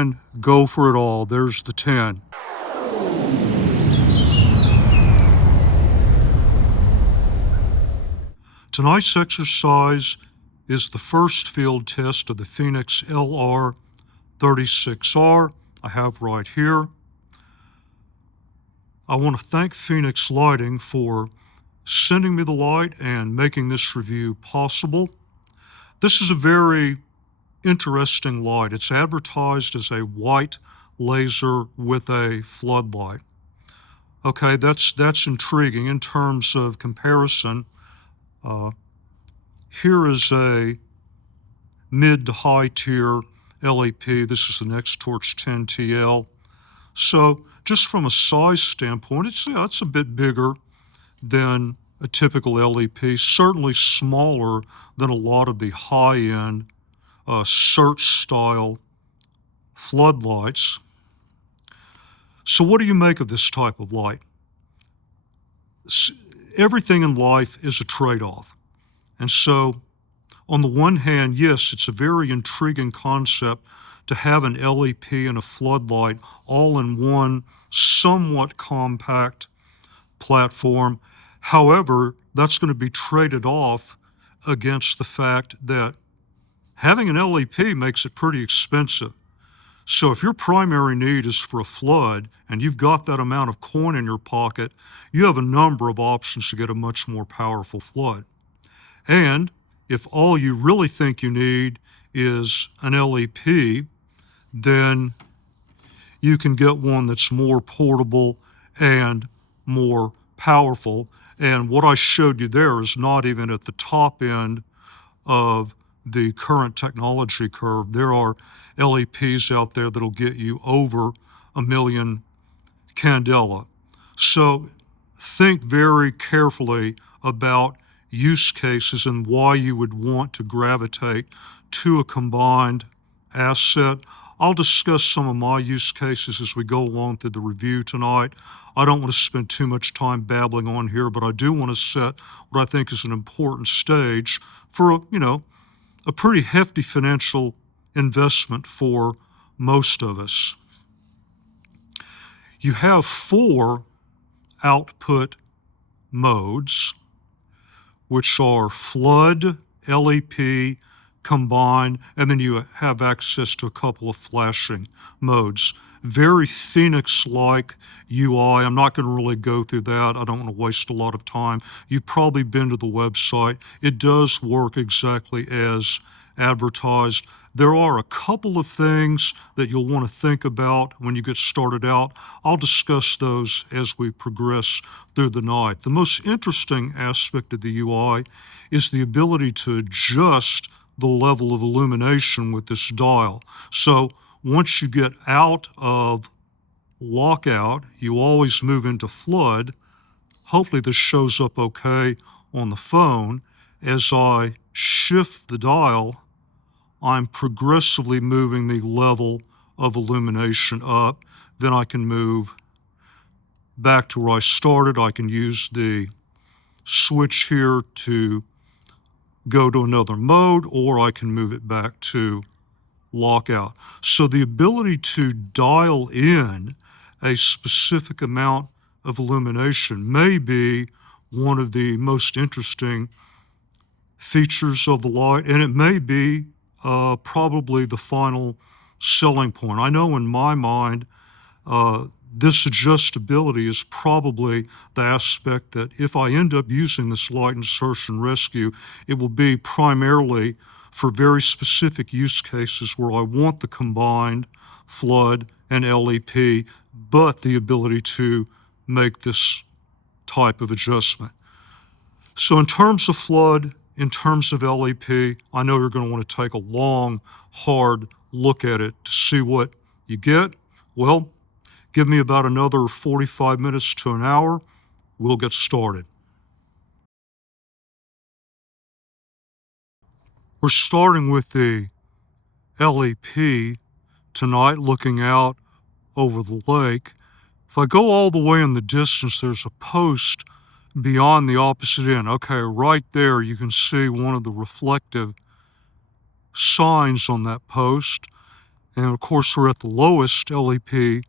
and go for it all. There's the 10. Tonight's exercise is the first field test of the FENIX LR36R I have right here. I want to thank FENIX Lighting for sending me the light and making this review possible. This is a very interesting light. It's advertised as a white laser with a floodlight. Okay, that's intriguing. In terms of comparison, here is a mid to high tier LEP. This is the Next Torch 10TL. So just from a size standpoint, it's a bit bigger than a typical LEP, certainly smaller than a lot of the high-end search style floodlights. So what do you make of this type of light? Everything in life is a trade-off. And so on the one hand, yes, it's a very intriguing concept to have an LEP and a floodlight all in one somewhat compact platform. However, that's going to be traded off against the fact that having an LEP makes it pretty expensive. So if your primary need is for a flood and you've got that amount of coin in your pocket, you have a number of options to get a much more powerful flood. And if all you really think you need is an LEP, then you can get one that's more portable and more powerful. And what I showed you there is not even at the top end of the current technology curve. There are LEPs out there that'll get you over 1 million candela. So think very carefully about use cases and why you would want to gravitate to a combined asset. I'll discuss some of my use cases as we go along through the review tonight. I don't want to spend too much time babbling on here, but I do want to set what I think is an important stage for a pretty hefty financial investment for most of us. You have 4 output modes, which are flood, LEP, combined, and then you have access to a couple of flashing modes. Very FENIX-like UI. I'm not going to really go through that. I don't want to waste a lot of time. You've probably been to the website. It does work exactly as advertised. There are a couple of things that you'll want to think about when you get started out. I'll discuss those as we progress through the night. The most interesting aspect of the UI is the ability to adjust the level of illumination with this dial. So once you get out of lockout, you always move into flood. Hopefully this shows up okay on the phone. As I shift the dial, I'm progressively moving the level of illumination up. Then I can move back to where I started. I can use the switch here to go to another mode, or I can move it back to lockout. So the ability to dial in a specific amount of illumination may be one of the most interesting features of the light, and it may be probably the final selling point. I know in my mind, this adjustability is probably the aspect that if I end up using this light in search and rescue, it will be primarily for very specific use cases where I want the combined flood and LEP, but the ability to make this type of adjustment. So in terms of flood, in terms of LEP, I know you're going to want to take a long, hard look at it to see what you get. Well, give me about another 45 minutes to an hour. We'll get started. We're starting with the LEP tonight, looking out over the lake. If I go all the way in the distance, there's a post beyond the opposite end. Okay, right there you can see one of the reflective signs on that post. And of course, we're at the lowest LEP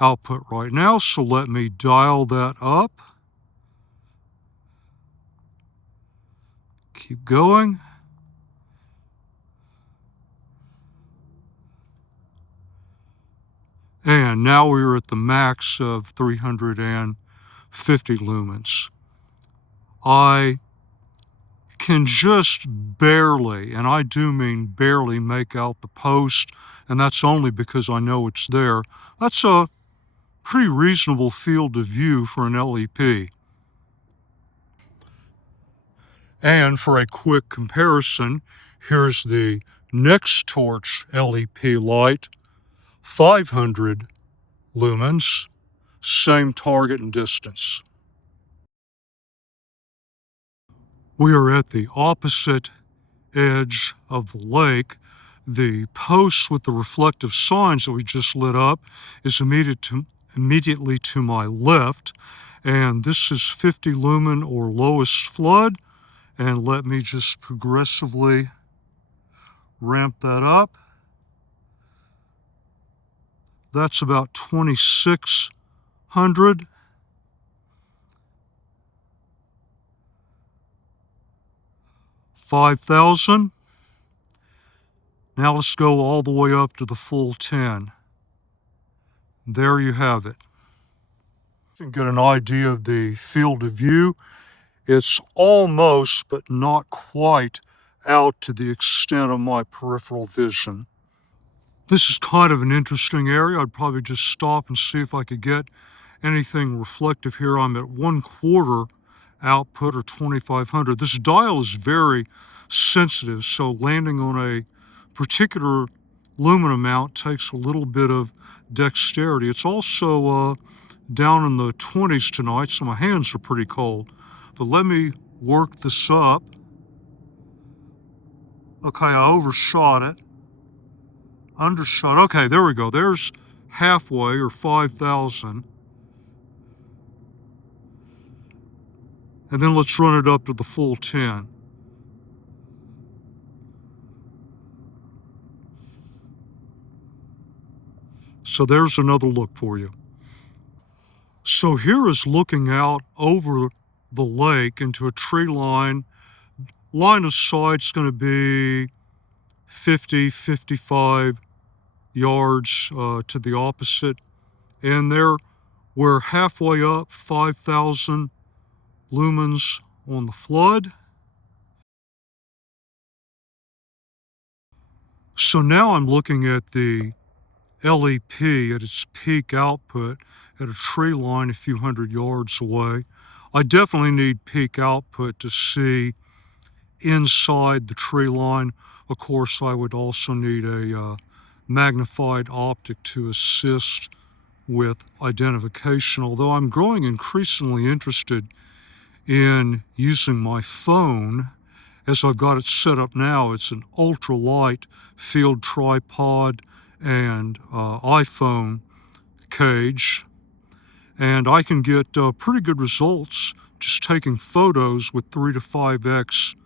output right now, so let me dial that up. Keep going. And now we're at the max of 350 lumens. I can just barely, and I do mean barely, make out the post, and that's only because I know it's there. That's a pretty reasonable field of view for an LEP. And for a quick comparison, here's the next torch LEP light, 500 lumens, same target and distance. We are at the opposite edge of the lake. The post with the reflective signs that we just lit up is immediately to my left, and this is 50 lumen or lowest flood. And let me just progressively ramp that up. That's about 2,600. 5,000. Now let's go all the way up to the full 10. There you have it. You can get an idea of the field of view. It's almost, but not quite, out to the extent of my peripheral vision. This is kind of an interesting area. I'd probably just stop and see if I could get anything reflective here. I'm at 1/4 output, or 2,500. This dial is very sensitive, so landing on a particular lumen amount takes a little bit of dexterity. It's also down in the 20s tonight, so my hands are pretty cold. But let me work this up. Okay, I overshot it. Undershot. Okay, there we go. There's halfway, or 5,000. And then let's run it up to the full 10. So there's another look for you. So here is looking out over the lake into a tree line. Line of sight's going to be 50, 55 yards to the opposite. And there, we're halfway up, 5,000 lumens on the flood. So now I'm looking at the LEP at its peak output at a tree line a few hundred yards away. I definitely need peak output to see inside the tree line. Of course, I would also need a magnified optic to assist with identification, although I'm growing increasingly interested in using my phone as I've got it set up now. It's an ultralight field tripod and iPhone cage, and I can get pretty good results just taking photos with 3 to 5x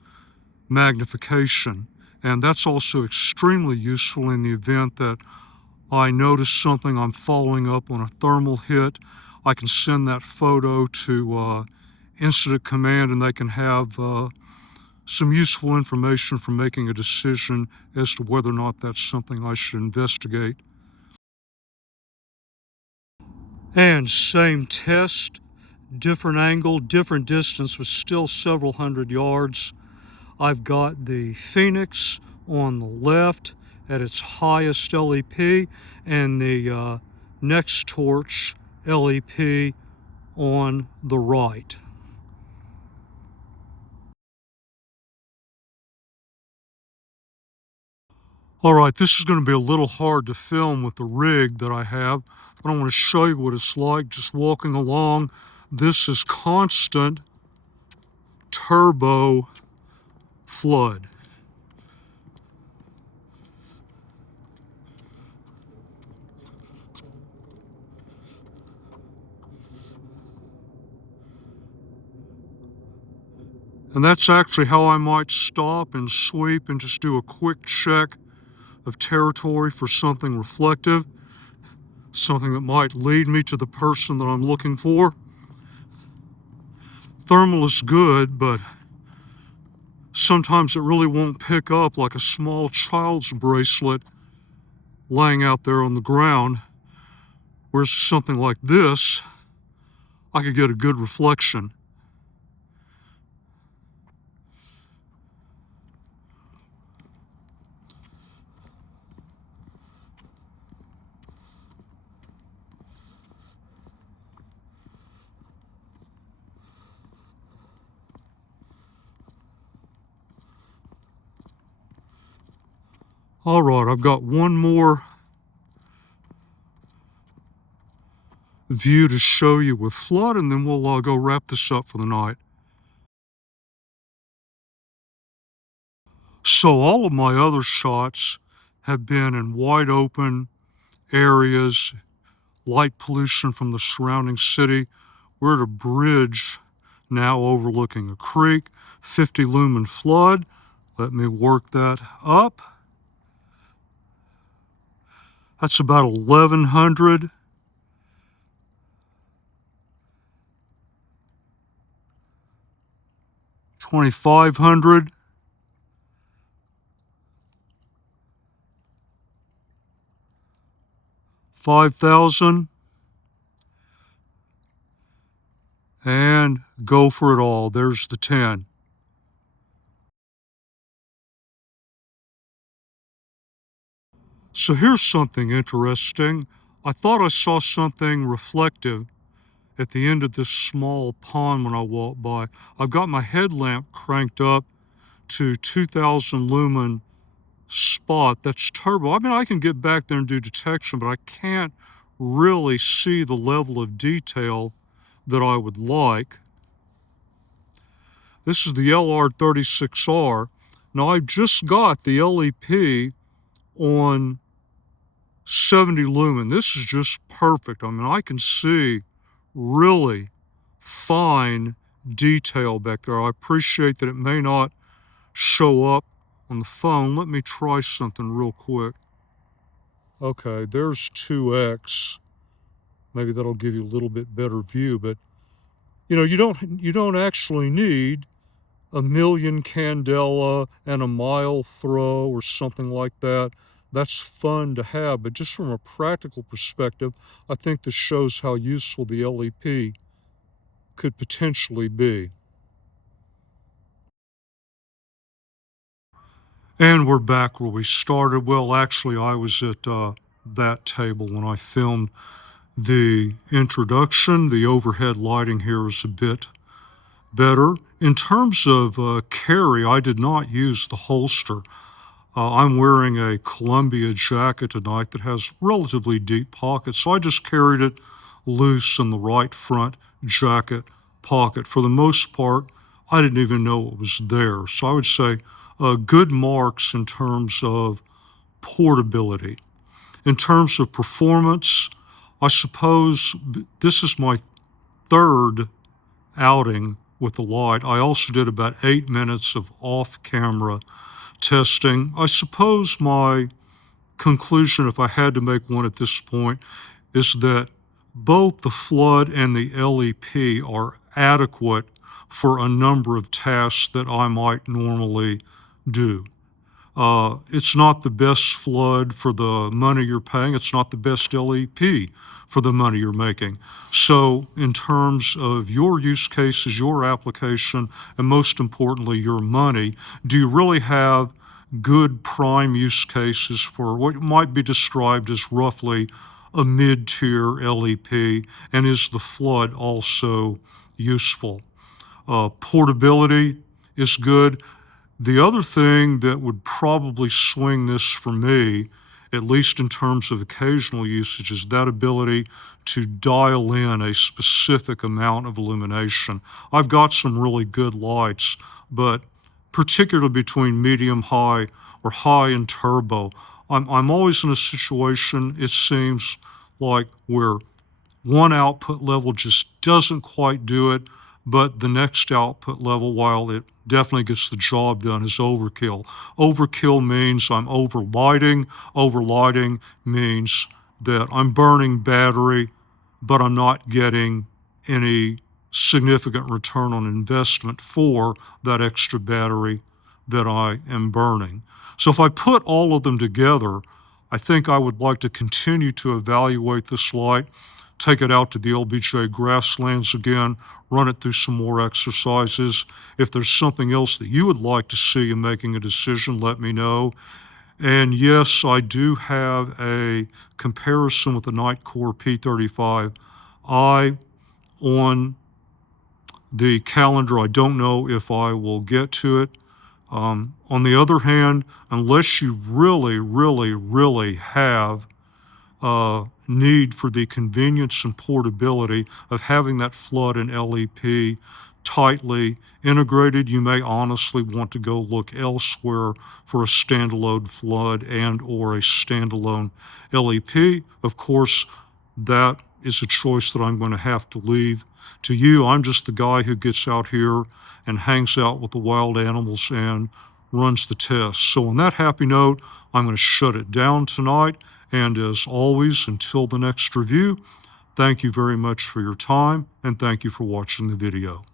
magnification. And that's also extremely useful in the event that I notice something I'm following up on a thermal hit. I can send that photo to Incident Command, and they can have some useful information for making a decision as to whether or not that's something I should investigate. And same test, different angle, different distance, but still several hundred yards. I've got the FENIX on the left at its highest LEP, and the next torch LEP on the right. All right, this is going to be a little hard to film with the rig that I have, but I want to show you what it's like just walking along. This is constant turbo flood. And that's actually how I might stop and sweep and just do a quick check of territory for something reflective, something that might lead me to the person that I'm looking for. Thermal is good, but sometimes it really won't pick up, like a small child's bracelet laying out there on the ground. Whereas something like this, I could get a good reflection. All right, I've got one more view to show you with flood, and then we'll go wrap this up for the night. So all of my other shots have been in wide open areas, light pollution from the surrounding city. We're at a bridge now overlooking a creek, 50 lumen flood. Let me work that up. That's about 1,100. 2,500. 5,000. And go for it all. There's the 10. So here's something interesting. I thought I saw something reflective at the end of this small pond when I walked by. I've got my headlamp cranked up to 2,000 lumen spot. That's turbo. I mean, I can get back there and do detection, but I can't really see the level of detail that I would like. This is the LR36R. Now, I've just got the LEP on 70 lumen. This is just perfect. I mean, I can see really fine detail back there. I appreciate that it may not show up on the phone. Let me try something real quick. Okay, there's 2x. Maybe that'll give you a little bit better view, but you don't actually need a million candela and a mile throw or something like that. That's fun to have, but just from a practical perspective, I think this shows how useful the LEP could potentially be. And we're back where we started. Well, actually, I was at that table when I filmed the introduction. The overhead lighting here is a bit better. In terms of carry, I did not use the holster. I'm wearing a Columbia jacket tonight that has relatively deep pockets, so I just carried it loose in the right front jacket pocket. For the most part, I didn't even know it was there. So I would say good marks in terms of portability. In terms of performance, I suppose this is my third outing with the light. I also did about 8 minutes of off-camera testing. I suppose my conclusion, if I had to make one at this point, is that both the flood and the LEP are adequate for a number of tasks that I might normally do. It's not the best flood for the money you're paying. It's not the best LEP for the money you're making. So in terms of your use cases, your application, and most importantly, your money, do you really have good prime use cases for what might be described as roughly a mid-tier LEP? And is the flood also useful? Portability is good. The other thing that would probably swing this for me, at least in terms of occasional usage, is that ability to dial in a specific amount of illumination. I've got some really good lights, but particularly between medium high or high and turbo, I'm always in a situation, it seems like, where one output level just doesn't quite do it, but the next output level, while it definitely gets the job done, is overkill. Overkill means I'm overlighting. Overlighting means that I'm burning battery, but I'm not getting any significant return on investment for that extra battery that I am burning. So if I put all of them together, I think I would like to continue to evaluate this light, take it out to the LBJ grasslands again, run it through some more exercises. If there's something else that you would like to see in making a decision, let me know. And yes, I do have a comparison with the Nitecore P35i on the calendar. I don't know if I will get to it. On the other hand, unless you really have need for the convenience and portability of having that flood and LEP tightly integrated, you may honestly want to go look elsewhere for a standalone flood and or a standalone LEP. Of course, that is a choice that I'm going to have to leave to you. I'm just the guy who gets out here and hangs out with the wild animals and runs the tests. So on that happy note, I'm going to shut it down tonight. And as always, until the next review, thank you very much for your time, and thank you for watching the video.